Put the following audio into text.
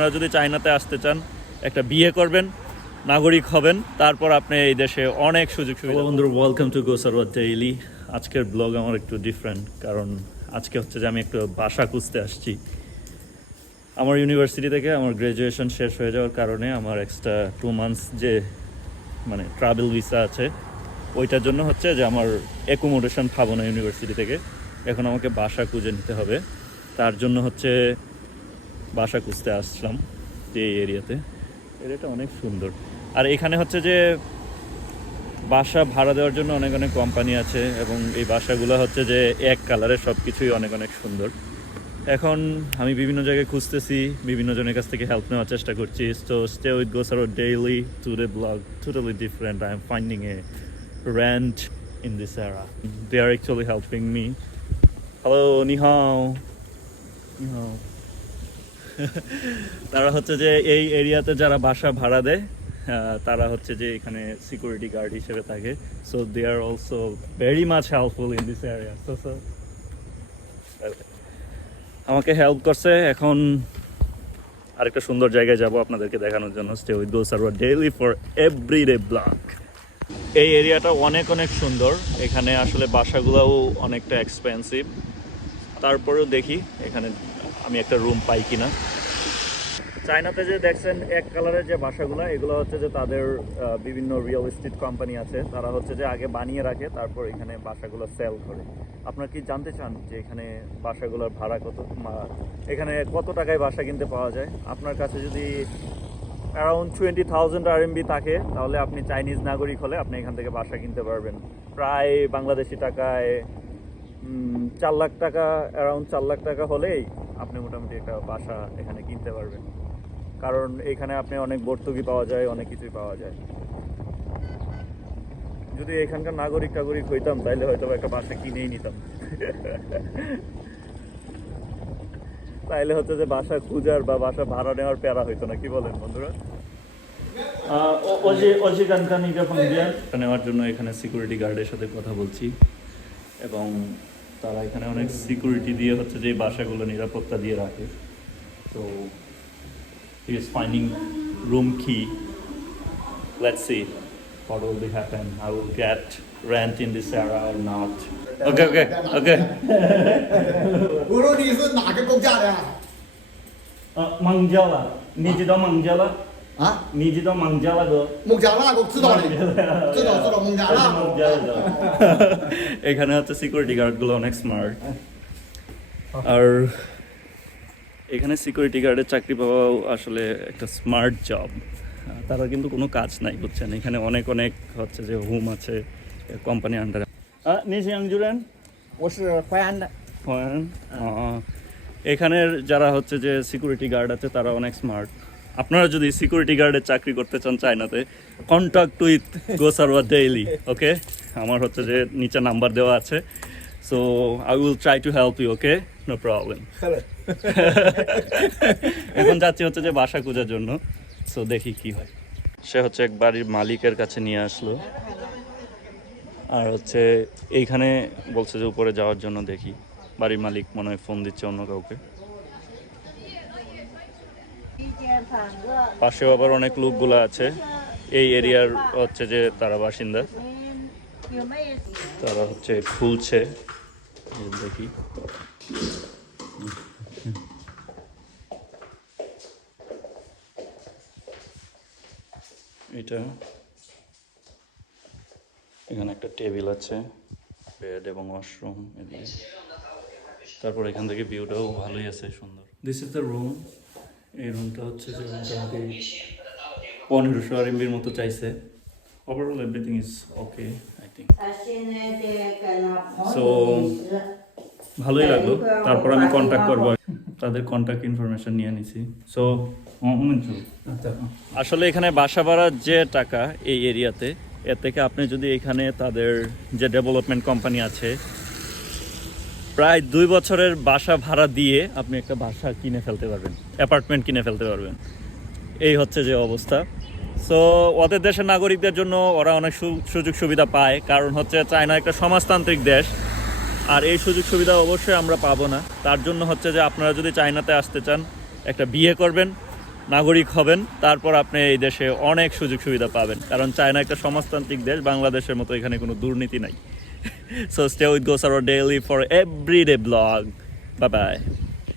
আপনারা যদি চায়নাতে আসতে চান একটা বিয়ে করবেন নাগরিক হবেন তারপর আপনি এই দেশে অনেক সুযোগ সুবিধা বন্ধুর ওয়েলকাম টু গোসারওয়ার ডেইলি আজকের ব্লগ আমার একটু ডিফারেন্ট কারণ আজকে হচ্ছে যে আমি একটু বাসা খুঁজতে আসছি। আমার ইউনিভার্সিটি থেকে আমার গ্র্যাজুয়েশন শেষ হয়ে যাওয়ার কারণে আমার এক্সট্রা টু মান্থস যে মানে ট্রাভেল ভিসা আছে ওইটার জন্য হচ্ছে যে আমার অ্যাকোমোডেশন পাবো না ইউনিভার্সিটি থেকে। এখন আমাকে বাসা খুঁজে নিতে হবে। তার জন্য হচ্ছে বাসা খুঁজতে আসলাম যে এই এরিয়াতে। এরিয়াটা অনেক সুন্দর। আর এখানে হচ্ছে যে বাসা ভাড়া দেওয়ার জন্য অনেক অনেক কোম্পানি আছে এবং এই বাসাগুলো হচ্ছে যে এক কালারের সব কিছুই অনেক অনেক সুন্দর। এখন আমি বিভিন্ন জায়গায় খুঁজতেছি বিভিন্ন জনের কাছ থেকে হেল্প নেওয়ার চেষ্টা করছি। তো স্টে উইথ গোস আর daily to the blog totally different I am finding a rent in this area they are actually helping me hello নিহাও নিহাও তারা হচ্ছে যে এই এরিয়াতে যারা বাসা ভাড়া দেয় তারা হচ্ছে যে এখানে সিকিউরিটি গার্ড হিসেবে থাকে। So they are also very much helpful in this area so so আমাকে হেল্প করছে। এখন আরেকটা সুন্দর জায়গায় যাব আপনাদেরকে দেখানোর জন্য। Stay with go server daily for every day blog এই এরিয়াটা অনেক অনেক সুন্দর। এখানে আসলে বাসাগুলোও অনেকটা এক্সপেন্সিভ তারপরেও দেখি, এখানে আমি একটা রুম পাই কিনা। চায়নাতে যে দেখছেন এক কালারের যে বাসাগুলো, এগুলো হচ্ছে যে তাদের বিভিন্ন রিয়েল এস্টেট কোম্পানি আছে। তারা হচ্ছে যে আগে বানিয়ে রাখে, তারপর এখানে বাসাগুলো সেল করে। আপনারা কি জানতে চান যে এখানে বাসাগুলোর ভাড়া কত? এখানে কত টাকায় বাসা কিনতে পাওয়া যায়? আপনার কাছে যদি অ্যারাউন্ড টোয়েন্টি থাউজেন্ড আর আরএমবি থাকে, তাহলে আপনি চাইনিজ নাগরিক হলে আপনি এখান থেকে বাসা কিনতে পারবেন। প্রায় বাংলাদেশি টাকায় চার লাখ টাকা অ্যারাউন্ড চার লাখ টাকা হলেই আপনি মোটামুটি একটা বাসা এখানে কিনতে পারবেন। কারণ এখানে আপনি অনেক ভর্তুকি পাওয়া যায় অনেক কিছুই পাওয়া যায়। যদি এখানকার নাগরিক টাগরিক হইতাম তাইলে হয়তো বা একটা বাসা কিনেই নিতাম। তাইলে হচ্ছে যে বাসা খুঁজার বা বাসা ভাড়া নেওয়ার প্যারা হইতো না কি বলেন বন্ধুরা? নেওয়ার জন্য এখানে সিকিউরিটি গার্ডের সাথে কথা বলছি। এবং তারা এখানে অনেক সিকিউরিটি দিয়ে হচ্ছে যে এই বাসাগুলো নিরাপত্তা দিয়ে রাখে তো হি ইজ ফাইন্ডিং রুম কি let's see what will be happen I will get rent in this area or not okay okay okay 我说你是哪个公家的啊？ uh, Mangjala 你知道 Mangjala 啊，你知道 Mangjala 哥孟加拉我知道的，知道知道孟加拉。 এখানে হচ্ছে সিকিউরিটি গার্ডগুলো অনেক স্মার্ট আর এখানে সিকিউরিটি গার্ডের চাকরি পাওয়াও আসলে একটা স্মার্ট জব তারা কিন্তু কোনো কাজ নাই বুঝছেন এখানে অনেক অনেক হচ্ছে যে হোম আছে কোম্পানি আন্ডারে নিজে আংজুরেন 我是淮安的， এখানের যারা হচ্ছে যে সিকিউরিটি গার্ড আছে তারা অনেক স্মার্ট আপনারা যদি সিকিউরিটি গার্ডের চাকরি করতে চান চায়নাতে contact with go server daily okay আমার হচ্ছে যে নিচে নাম্বার দেওয়া আছে। So I will try to help you okay no problem এখন যাচ্ছি হচ্ছে যে বাসা খোঁজার জন্য। সো দেখি কি হয়। সে হচ্ছে এক বাড়ির মালিকের কাছে নিয়ে আসলো। আর হচ্ছে এইখানে বলছে যে উপরে যাওয়ার জন্য দেখি। বাড়ির মালিক মনে হয় ফোন দিচ্ছে অন্য কাউকে। পাশেও আবার অনেক লোকগুলো আছে। এই এরিয়ার হচ্ছে যে তারা বাসিন্দা। তারা হচ্ছে খুলছে। দেখি। এটা। এখানে একটা টেবিল আছে। বেড এবং ওয়াশরুম এদিকে। তারপর এখান থেকে ভিউটাও ভালোই আছে, সুন্দর। দিস ইজ দ্য রুম এই রুমটা হচ্ছে যে মোটামুটি পনেরোশো আর এমবির মতো চাইছে। Overall everything is okay I think so ভালোই লাগল। তারপর আমি কন্ট্যাক্ট করব। তাদের কন্ট্যাক্ট ইনফরমেশন নিয়ে নিছি। সো আসলে এখানে বাসা ভাড়ার যে টাকা এই এরিয়াতে এর থেকে আপনি যদি এখানে তাদের যে ডেভেলপমেন্ট কোম্পানি আছে প্রায় দুই বছরের বাসা ভাড়া দিয়ে আপনি একটা বাসা কিনে ফেলতে পারবেন অ্যাপার্টমেন্ট কিনে ফেলতে পারবেন। এই হচ্ছে যে অবস্থা। সো ওদের দেশের নাগরিকদের জন্য ওরা অনেক সুযোগ সুবিধা পায়। কারণ হচ্ছে চায়না একটা সমাজতান্ত্রিক দেশ। আর এই সুযোগ সুবিধা অবশ্যই আমরা পাবো না। তার জন্য হচ্ছে যে আপনারা যদি চায়নাতে আসতে চান, একটা বিয়ে করবেন, নাগরিক হবেন, তারপর আপনি এই দেশে অনেক সুযোগ সুবিধা পাবেন। কারণ চায়না একটা সমাজতান্ত্রিক দেশ, বাংলাদেশের মতো এখানে কোনো দুর্নীতি নাই। so stay with Gosaro Daily for everyday blog. Bye bye.